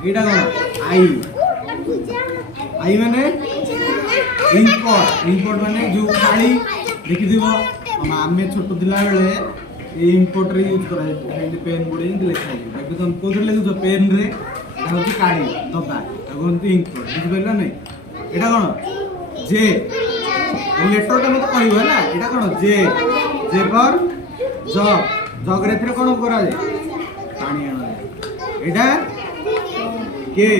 এটা কোন I I মানে ইম্পোর্ট ইম্পোর্ট মানে जो কালি দেখি দিব ଆମେ ଛୋଟ ଥିଲା ବେଳେ এই ইম্পোর্ট রে ইউজ করা যায় এন্ড পেন বোর্ড এন্ড লেখা যায় দেখো তুমি কোথায় লেখুছ পেন রে এটা হচ্ছে কালি দবা এখন তো ইম্পোর্ট বুঝি পাইলা নাই এটা কোন জে লেটরটা মত কইব না এটা কোন J J for jug jug রে ফিরে কোন করা যায় পানি আনা যায় এটা কে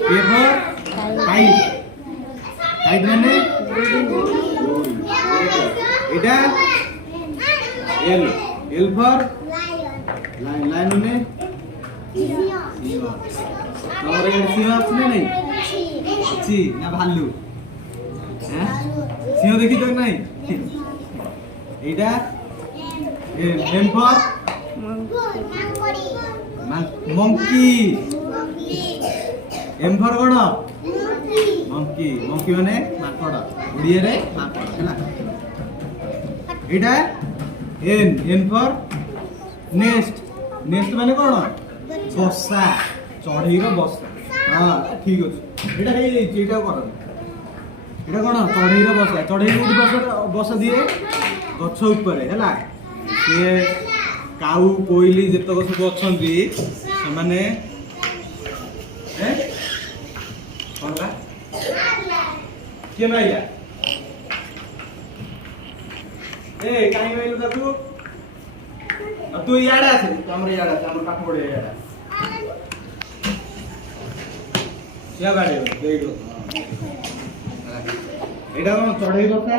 কে ফর কাইট কাইট মানে এটা এল এল ফর লাইন লাইন মানে তোমার এখানে সিংহ আছে না নাই আছে না ভাল্লু হ্যাঁ সিংহ দেখি তো নাই এটা M for monkey M for কোন মঙ্কি মঙ্কি মানে মাকড় ওড়িয়ারে মাকড় ହେଲା এটা N N for next next মানে কোন বসা চড়েইর বসা হ্যাঁ ঠিক আছে এটা হেই যাইছে এটা কর এটা কোন চড়েইর বসা চড়েই কোটি বসা বসা দিয়ে গଛ ଉପରେ ହେଲା ସିଏ କାଉ କୋଇଲି ଯେତକ ସବୁ ଅଛନ୍ତି ସେମାନେ କଣଟା କିଏ ମାଇଲା ଏ କାହିଁ ମାଇଲୁ ତାକୁ ତୁ ଇଆଡେ ଆସେ ଆମର ଇଆଡେ ଆସେ ଆମର ପାଠ ପଢିବା ଇଆଡେ ସିଆ ଗାଡି ଦେଇଡୁ ଏଇଟା କଣ ଚଢେଇ ବସା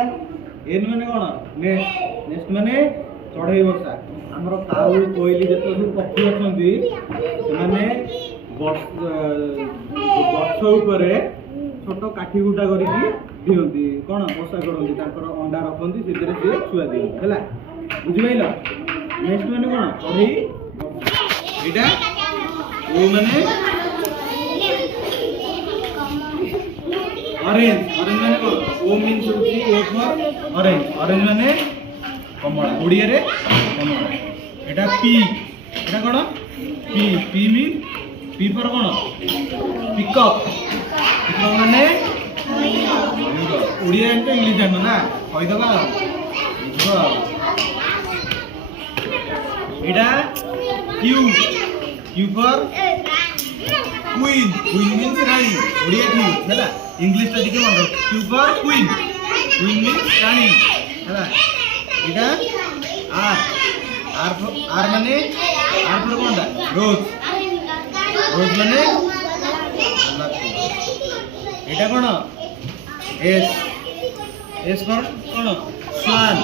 ଏନ୍ ମାନେ କଣ ନେକ୍ସଟ ମାନେ ଚଢେଇ ବସା ଆମର କାଉ କୋଇଲି ଯେତେ ସବୁ ପକ୍ଷୀ ଅଛନ୍ତି ସେମାନେ ଗଛ ଉପରେ ଛୋଟ କାଠି ଗୁଟା କରିକି ଦିଅନ୍ତି କଣ ବସା କରନ୍ତି ତାଙ୍କର ଅଣ୍ଡା ରଖନ୍ତି ସେଥିରେ ସେ ଛୁଆ ଦିଅନ୍ତି ହେଲା ବୁଝିପାରିଲ ନେକ୍ସଟ ମାନେ କଣ ଚଢେଇ ଏଇଟା ଓ ମାନେ ଅରେଞ୍ଜ ଅରେଞ୍ଜ ମାନେ କଣ ଓ ମିନ୍ସ ହଉଛି ଓ ଫର ଅରେଞ୍ଜ ଅରେଞ୍ଜ ମାନେ କମଳା ଓଡ଼ିଆରେ କମଳା এটা পি এটা কোন P P mean P for কোন পিকঅপ পিকঅপ মানে ওড়িয়া এন্ড ইংলিশ জানো না কই দবা এটা Q Q for queen queen means রানী ওড়িয়া কিউ ହେଲା ইংলিশটা দিকে মনে রাখো Q for queen queen means রানী ହେଲା এটা আর আর মানে আর ফর কোনটা রোজ রোজ মানে এটা কোন এস এস ফর কোন সোয়ান